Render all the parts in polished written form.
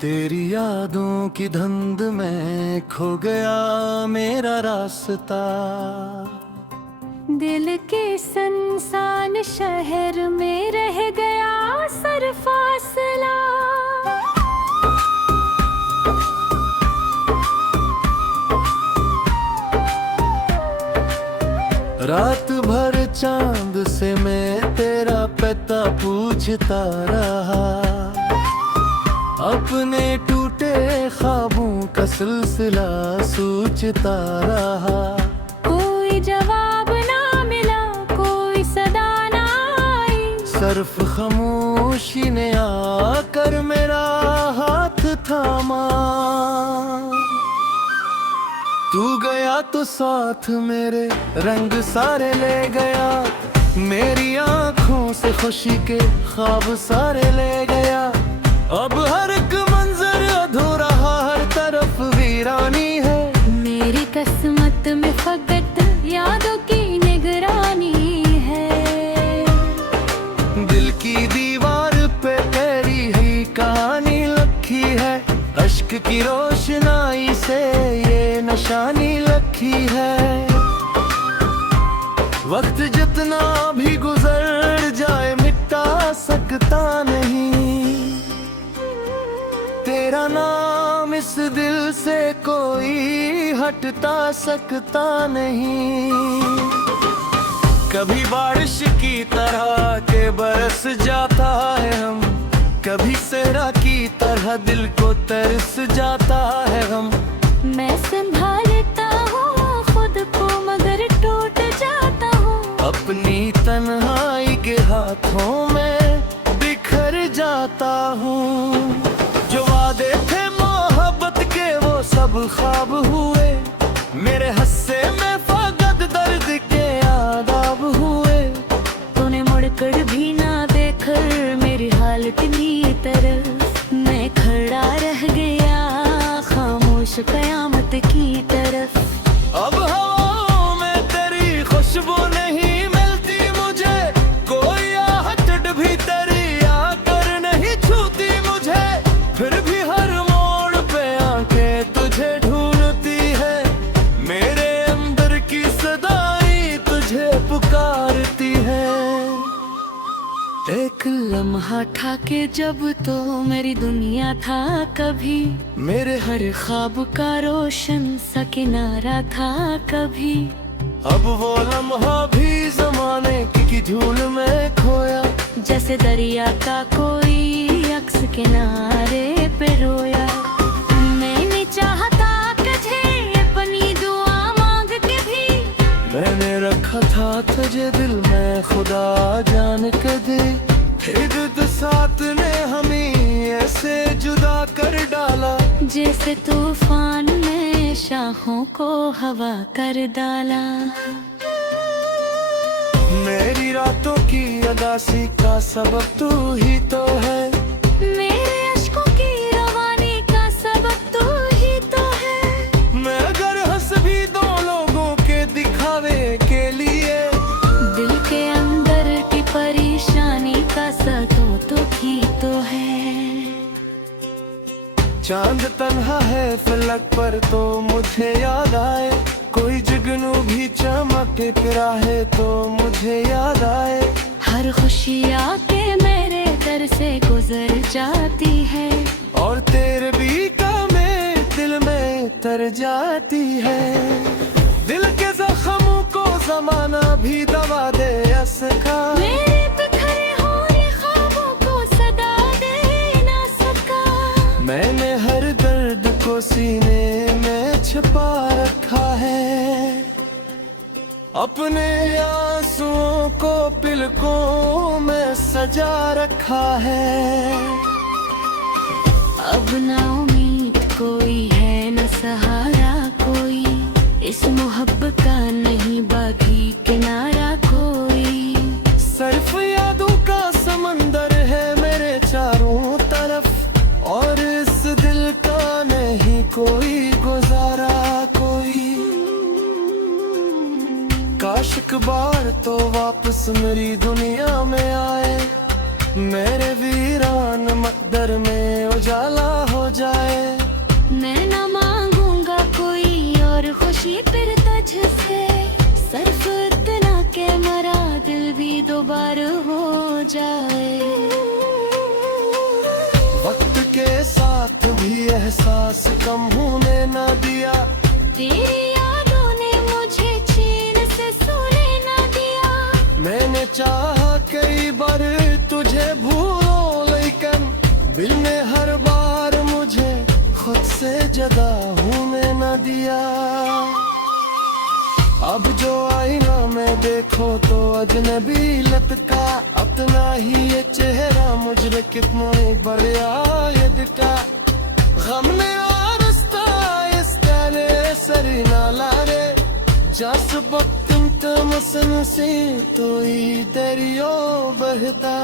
तेरी यादों की धुंध में खो गया मेरा रास्ता। दिल के सुनसान शहर में रह गया सर फासला। रात भर चांद से मैं तेरा पता पूछता रहा, अपने टूटे ख्वाबों का सिलसिला सोचता रहा। कोई जवाब ना मिला, कोई सदा ना आई, सिर्फ खामोशी ने आकर मेरा हाथ थामा। तू गया तो साथ मेरे रंग सारे ले गया, मेरी आँखों से खुशी के ख्वाब सारे ले गया। अब हर एक मंजर अधूरा, हर तरफ वीरानी है। मेरी किस्मत में फकत यादों की निगरानी है। दिल की दीवार पे तेरी ही कहानी लिखी है, अश्क की रोशनाई से ये निशानी लिखी है। वक्त जितना भी गुजर जाए मिटा सकता नहीं, तेरा नाम इस दिल से कोई हटता सकता नहीं। कभी बारिश की तरह के बरस जाता है हम, कभी सहरा की तरह दिल को तरस जाता है हम। मैं संभालता हूँ खुद को मगर टूट जाता हूँ, अपनी तन्हाई के हाथों में बिखर जाता हूँ। जो वादे थे मोहब्बत के वो सब ख्वाब हुए, मेरे हस्से में फकत दर्द के आदाब हुए। तूने मुड़कर भी ना देखकर मेरी हालत की तरफ, मैं खड़ा रह गया खामोश कयामत की तरफ। अब हवाओं में तेरी खुशबू नहीं मिलती मुझे, कोई आहट भी तेरी आकर नहीं छूती मुझे। फिर भी हर मोड़ पे आंखें तुझे ढूंढती है, मेरे अंदर की सदाई तुझे पुकारती है। एक लम्हा था के जब तो मेरी दुनिया था कभी, मेरे हर ख्वाब का रोशन सा किनारा था कभी। अब वो लम्हा भी जमाने की धूल में खोया, जैसे दरिया का कोई अक्स किनारे पे रोया। मैंने चाहता तुझे अपनी दुआ मांग के भी, मैंने रखा था तुझे दिल में खुदा जान के दे। हिदत साथ ने हमें ऐसे जुदा कर डाला, जैसे तूफान ने शाखों को हवा कर डाला। मेरी रातों की अदासी का सबब तू ही तो है, मेरे अश्कों की रवानी का सबब तू ही तो है। मैं अगर हंस भी दो लोगों के दिखावे के लिए, दिल के अंदर की परेशानी का सतो तो ही तो है। चांद तन्हा है फलक पर तो मुझे याद आए, कोई जुगनू भी चमके फिरा है तो मुझे याद आए। हर खुशी आके मेरे दर से गुजर जाती है, और तेरे भी कमे दिल में तर जाती है। दिल के जख्मों को जमाना भी दवा दे असका, मेरे बिखरे हुए ख्वाबों को सदा दे ना सका। मैंने हर दर्द को सीने में छुपा रखा है, अपने आंसुओं को पलकों में सजा रखा है। अब ना उम्मीद कोई है न सहारा कोई, इस मोहब्बत का नहीं बाकी किनारा कोई। सिर्फ यादों का समंदर है मेरे चारों तरफ, और इस दिल का नहीं कोई गुजारा कोई। काश एक बार तो वापस मेरी दुनिया में आए, मेरे वीरान मकदर में उजाला हो जाए। मैं न मांगूंगा कोई और खुशी फिर तुझसे, सिर्फ इतना के मरा दिल भी दोबारा हो जाए। वक्त के साथ भी एहसास कम होने न दिया, तेरी यादों ने मुझे चैन से सोने न दिया। मैंने चाहा कई बार तुझे भूलो, लेकिन दिल ने हर बार मुझे खुद से जुदा होने न दिया। अब जो आईना में देखो तो अजनबी लटका, अपना ही ये चेहरा मुझे कितना बढ़िया ये दिखा। गम ने आरस्ता इस तेरे सरी नाला रे, जस बक्तम तमसन से तो ही दरियो बहता।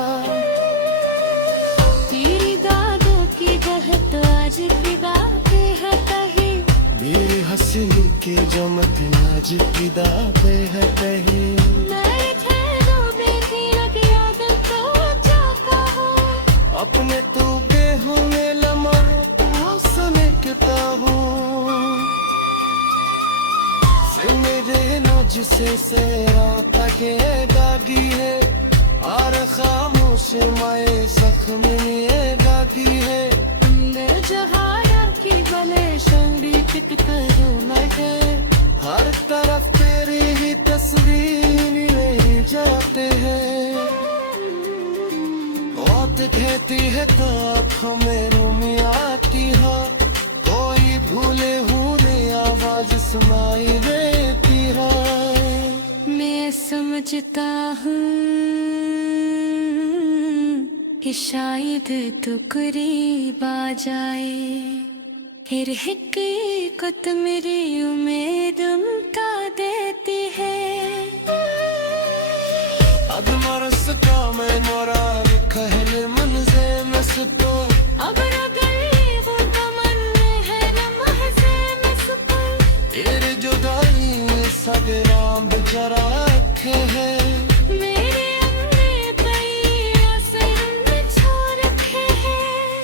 तेरी दादों की बहत आज फिदा पे है कहीं, मेरी हंसनी के जो मत आज फिदा पे है कहीं। मैं ठहरों में भी लग याद तो जाता हूँ, अपने तू गेहूं में लमर समेटता हूँ। फिर मेरे नोज से सेरा तक दागी है, और खामोश माए सख्म में दागी है। मैं जहाना की भले शंडी टिक करूँ लगे, हर तरफ तेरी ही तस्वीर मेरी जाते हैं। बात कहती है तो आँखों में रूमी आती हो, कोई भूले हुए आवाज सुनाई देती है। मैं समझता हूँ कि शायद तू करीब आ जाए, फिर हकीकत मेरी उम्मीद उनका देती है। अब मरस का मैं मोरा कहले मंजे मस्तो, अब न गई वो तमन में है न महज़े मस्कुर, तेरे जुदाई सगराम बेचारा रखे हैं। मेरे अंदर कई असर में छोड़ रखे हैं।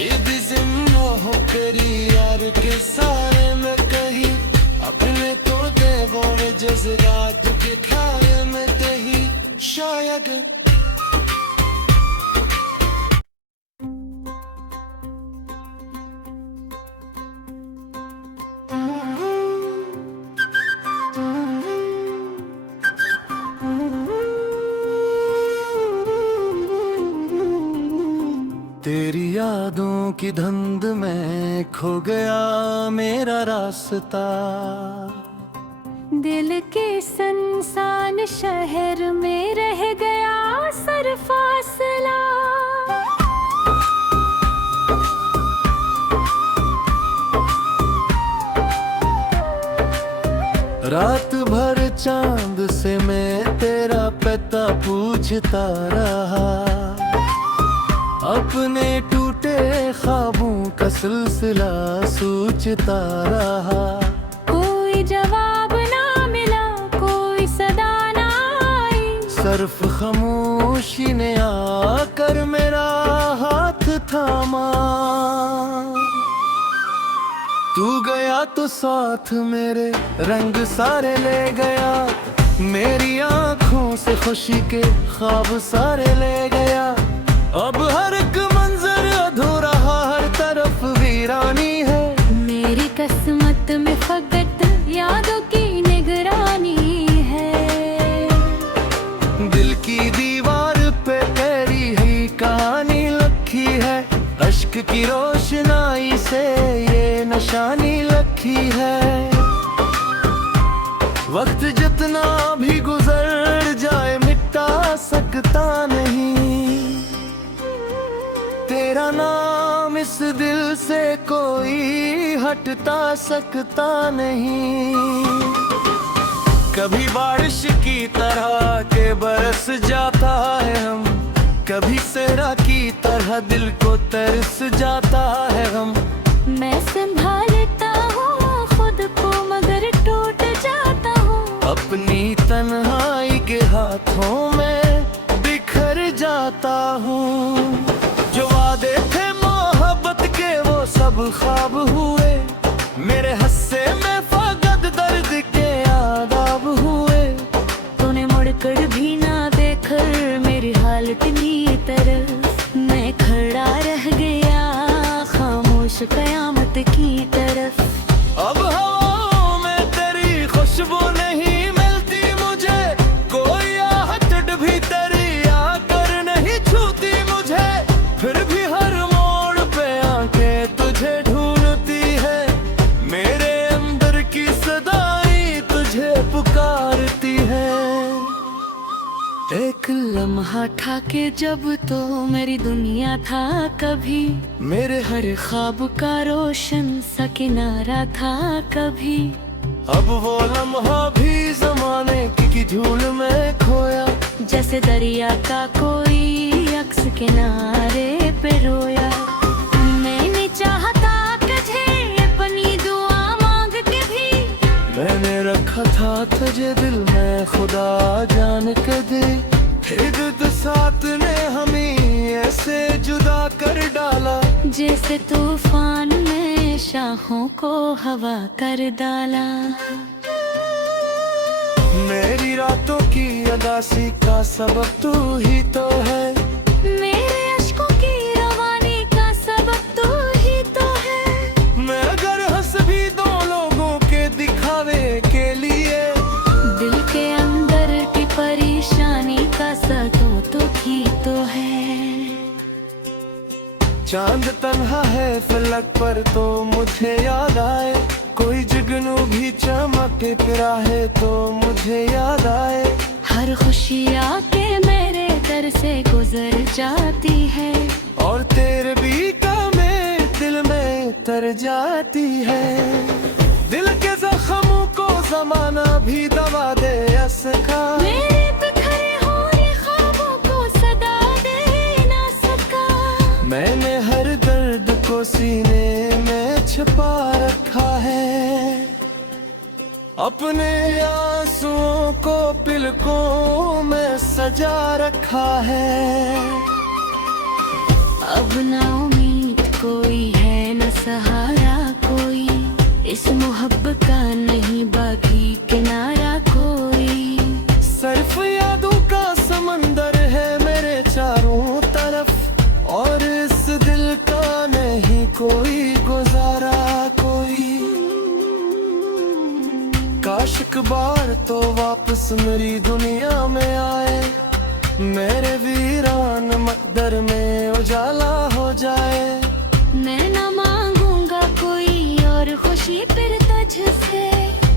यदि जिम्मा हो तेरी यार के सारे में कहीं, अपने तो दे बोले जज्बात के खाए में तही शायद। तेरी यादों की धुंध में खो गया मेरा रास्ता, दिल के संसान शहर में रह गया सर फासला। रात भर चांद से मैं तेरा पता पूछता रहा, अपने टूटे ख्वाबों का सिलसिला सोचता रहा। कोई जवाब ना मिला, कोई सदा ना आई, सिर्फ खामोशी ने आकर मेरा हाथ थामा। तू गया तो साथ मेरे रंग सारे ले गया, मेरी आंखों से खुशी के ख्वाब सारे ले गया। अब हर एक मंजर अधूरा, हर तरफ वीरानी है। मेरी किस्मत में फकत यादों की निगरानी है। दिल की दीवार पे तेरी ही कहानी लिखी है, अश्क की रोशनाई से ये निशानी लिखी है। वक्त जितना भी गुजर जाए मिटा सकता नहीं, तेरा नाम इस दिल से कोई हटता सकता नहीं। कभी बारिश की तरह के बरस जाता है हम, कभी सेरा की तरह दिल को तरस जाता है हम। मैं संभालता हूँ खुद को मगर टूट जाता हूँ, अपनी तन्हाई के हाथों में बिखर जाता हूँ। जो वादे थे ख्वाब हुए, मेरे हस्से में फकत दर्द के आदाब हुए। तूने मुड़कर भी ना देखकर मेरी हालत नी तरफ, मैं खड़ा रह गया खामोश कयामत की तरफ। अब हवाओं में तेरी खुशबू नहीं मिलती मुझे, कोई आहट भी तेरी आकर नहीं छूती मुझे। फिर भी हर मोड़ पे आंखें तुझे ढूंढती है, मेरे अंदर की सदाई तुझे पुकारती है। एक लम्हा था के जब तो मेरी दुनिया था कभी, मेरे हर ख्वाब का रोशन सा किनारा था कभी। अब वो लम्हा भी जमाने की झूल में खोया, जैसे दरिया का कोई अक्स किनारे पे रोया। मैंने चाहता तुझे अपनी दुआ मांग के भी, मैंने रखा था तुझे दिल में खुदा जान के दे। हिदत साथ ने हमें ऐसे जुदा कर डाला, जैसे तूफान ने शाखों को हवा कर डाला। मेरी रातों की अदासी का सबब तू ही तो है, मेरे अश्कों की रवानी का सबब तू ही तो है। मैं अगर हंस भी दो लोगों के दिखावे के लिए, दिल के अंदर की परेशानी का सतो तो ही तो है। चांद तन्हा है फलक पर तो मुझे याद आए, कोई जुगनू भी चमके फिरा है तो मुझे याद आए। हर खुशी आके मेरे दर से गुजर जाती है, और तेरे भी कामें दिल में तर जाती है। दिल के जख्मों को जमाना भी दवा दे असका, मेरे बिखरे हुए ख्वाबों को सदा दे ना सका। मैंने हर दर्द को सीने में छुपा रखा है, अपने आंसुओं को पलकों में सजा रखा है। अब ना उम्मीद कोई है न सहारा कोई, इस मोहब्बत का नहीं बाकी किनारा कोई। सिर्फ यादों का समंदर है मेरे चारों तरफ, और इस दिल का नहीं कोई गुजारा कोई। काश एक बार तो वापस मेरी दुनिया में आए, मेरे वीरान मकदर में उजाला हो जाए। मैं न मांगूंगा कोई और खुशी फिर तुझसे,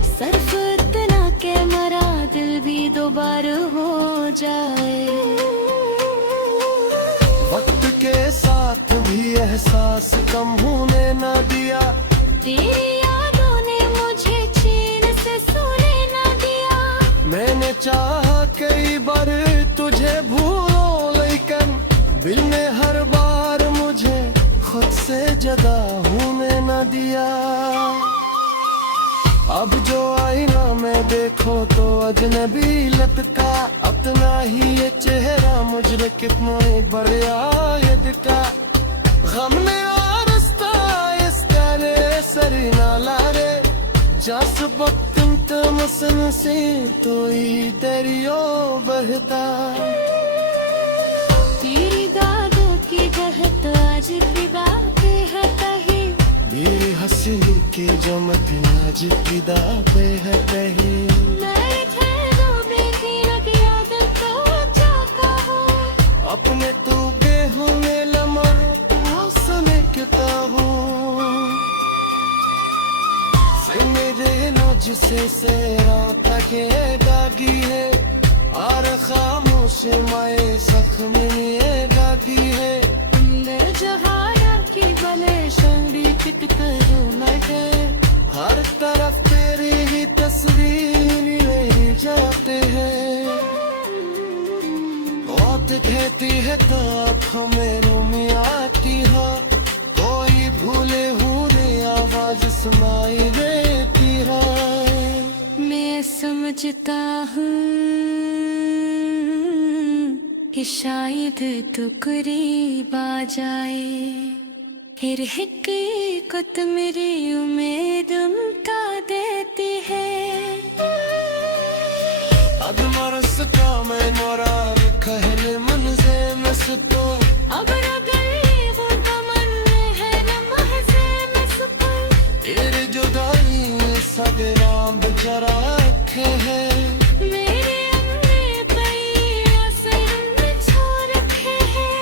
सिर्फ इतना के मरा दिल भी दोबारा हो जाए। वक्त के साथ भी एहसास कम होने न दिया, तेरी यादों ने मुझे चैन से सोने न दिया। मैंने चाहा कई बार तुझे भूलो, लेकिन दिल ने हर बार मुझे खुद से जुदा होने न दिया। अब जो आईना में देखो तो अजनबी लटका, अपना ही ये चेहरा मुझे कितना बड़े आयद का। गम ने आरस्ता इस करे सरी नाला रे, जस बक्तम तमसन से तो ही दरियो बहता। तेरी दादों की बहत आज पिदा पे है कहीं, मेरी हंसी के जो मत आज फिदा पे है कहीं। मेरे ठहरों में भी लगी आदत तो जाता हूँ, अपने तू के होने लम्हा समेटता हूँ। से मेरे मुझसे से रात के दागी है, और खामोश माए सख्म में दागी है। ले जहाना की भले शंडी किट करूँ मैं, हर तरफ तेरी ही तस्वीर मेरी जाते हैं। बात कहती है तो आँखों में रूमी आती है, कोई भूले हुए आवाज सुनाई देती है। मैं समझता हूँ कि शायद तू करीब आ जाए, फिर हकीकत मेरी उम्मीद उनका देती है। अब मरसका मैं मोरा खहल मनजे मस्तो अब रगई वो तमन है लम्हे से मस्को तेरे जुदाई सगरा बेचारा रखे है मेरे अपने कई असर में छोड़ रखे हैं।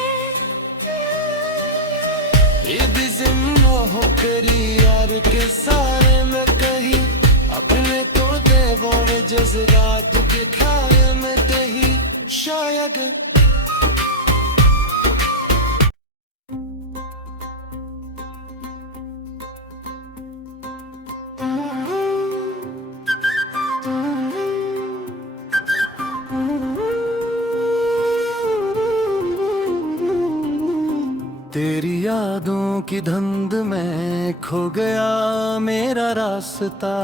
ये भी जिम्मा हो तेरी यार के सारे में कहीं अपने तो दे बोले जज्बात दिखाए मैं तही शायद तेरी यादों की धुंध में खो गया मेरा रास्ता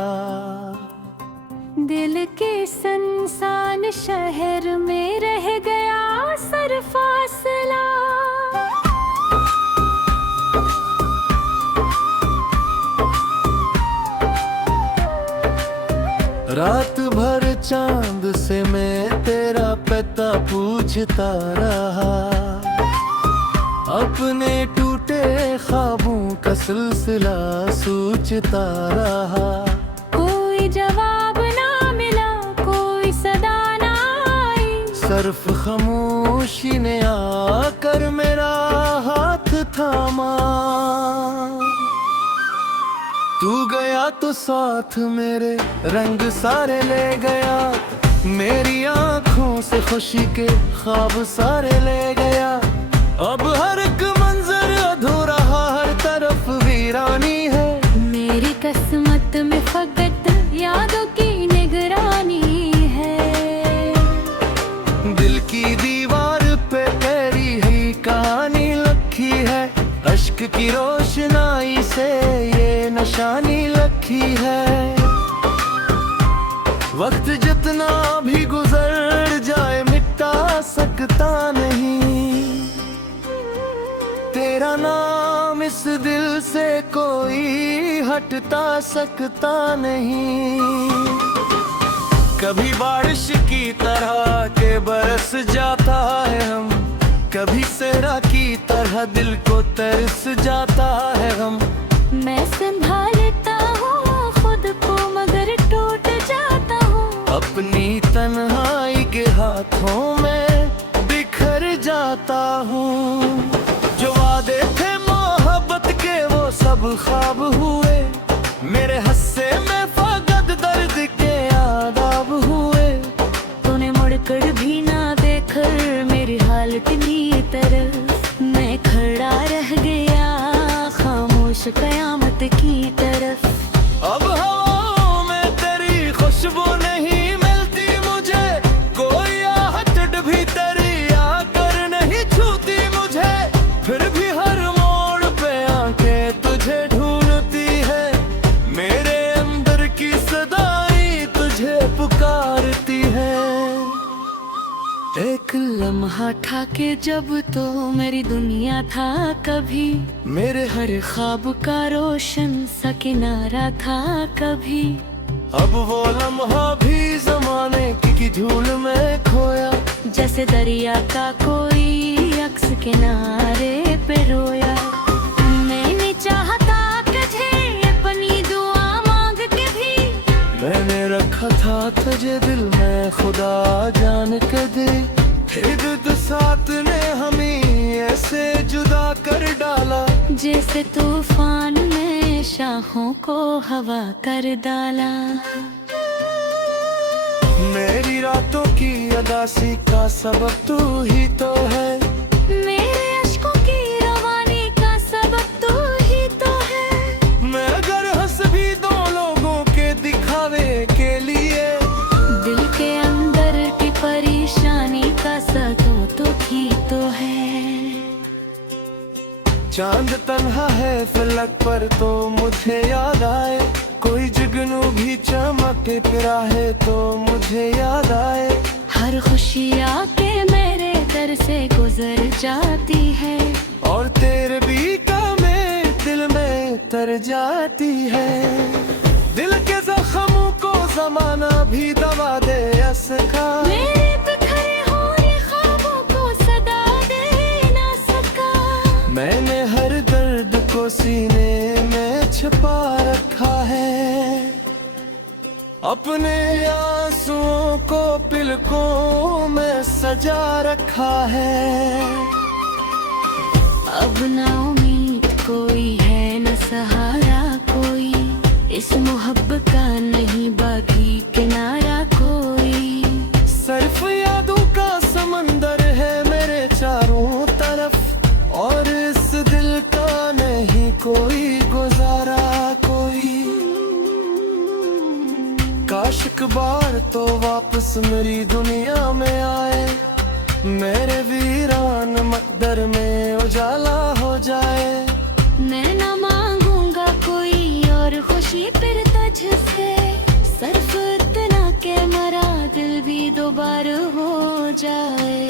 दिल के संसान शहर में रह गया सर फासला। रात भर चांद से मैं तेरा पता पूछता रहा अपने टूटे ख्वाबों का सिलसिला सोचता रहा कोई जवाब ना मिला कोई सदा ना आई सिर्फ खामोशी ने आकर मेरा हाथ थामा तू गया तो साथ मेरे रंग सारे ले गया मेरी आंखों से खुशी के ख्वाब सारे ले गया अब हर एक मंजर अधूरा हर तरफ वीरानी है मेरी किस्मत में फकत यादों की निगरानी है। दिल की दीवार पे तेरी ही कहानी लिखी है अश्क की रोशनाई से ये निशानी लिखी है वक्त जितना भी गुजर जाए मिटा सकता नहीं तेरा नाम इस दिल से कोई हटता सकता नहीं कभी बारिश की तरह के बरस जाता है हम कभी सहरा की तरह दिल को तरस जाता है हम मैं संभालता हूँ खुद को मगर टूट जाता हूँ अपनी तन्हाई के हाथों में बिखर जाता हूँ जो वादे थे मोहब्बत के वो सब ख्वाब हुए मेरे हस्से में फकत दर्द के आदाब हुए तूने मुड़कर भी ना देखकर मेरी हालत नी तरफ मैं खड़ा रह गया खामोश कयामत की तरफ अब हवाओं में तेरी खुशबू नहीं मिलती मुझे कोई आहट भी तेरी आकर नहीं छूती मुझे फिर भी हर मोड़ पे आंखें तुझे ढूंढती है मेरे अंदर की सदाई तुझे पुकारती है एक लम्हा था के जब तो मेरी दुनिया था कभी मेरे हर ख्वाब का रोशन सा किनारा था कभी अब वो लम्हा भी जमाने की धूल में खोया जैसे दरिया का कोई अक्स किनारे पे रोया मैंने चाहता तुझे अपनी दुआ मांग के भी मैंने रखा था तुझे दिल में खुदा जान के दे हिदत साथ ने हमें ऐसे जुदा कर डाला जैसे तूफान ने शाखों को हवा कर डाला मेरी रातों की अदासी का सबब तू ही तो है मेरे अश्कों की रवानी का सबब तू ही तो है मैं अगर हंस भी दो लोगों के दिखावे के लिए दिल के अंदर की परेशानी का सतो तो ही तो है चांद तन्हा है फलक पर तो मुझे याद आए कोई जुगनू भी चमके फिरा है तो मुझे याद आए हर खुशी आके मेरे दर से गुजर जाती है और तेरे भी का में सीने में छिपा रखा है। अपने आंसुओं को पलकों में सजा रखा है। अब ना उम्मीद कोई है, न सहारा कोई, इस मोहब्बत का नहीं बाकी किनारा कोई। सिर्फ यादों का समंदर है मेरे चारों तरफ, और इस दिल का नहीं कोई गुजारा कोई। काश एक बार तो वापस मेरी दुनिया में आए, मेरे वीरान मकदर में उजाला हो जाए। मैं ना मांगूंगा कोई और खुशी फिर तुझसे, सिर्फ इतना के मरा दिल भी दोबारा हो जाए।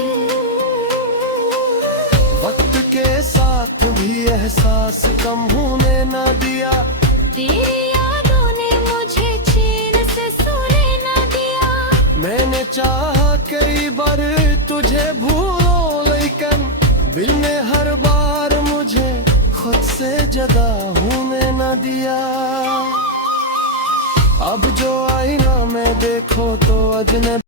वक्त के साथ भी एहसास कम होने न दिया, तेरी यादों ने मुझे चैन से सोने न दिया। मैंने चाहा कई बार तुझे भूलो, लेकिन दिल ने हर बार मुझे खुद से जुदा होने न दिया। अब जो आईना में देखो तो अजनबी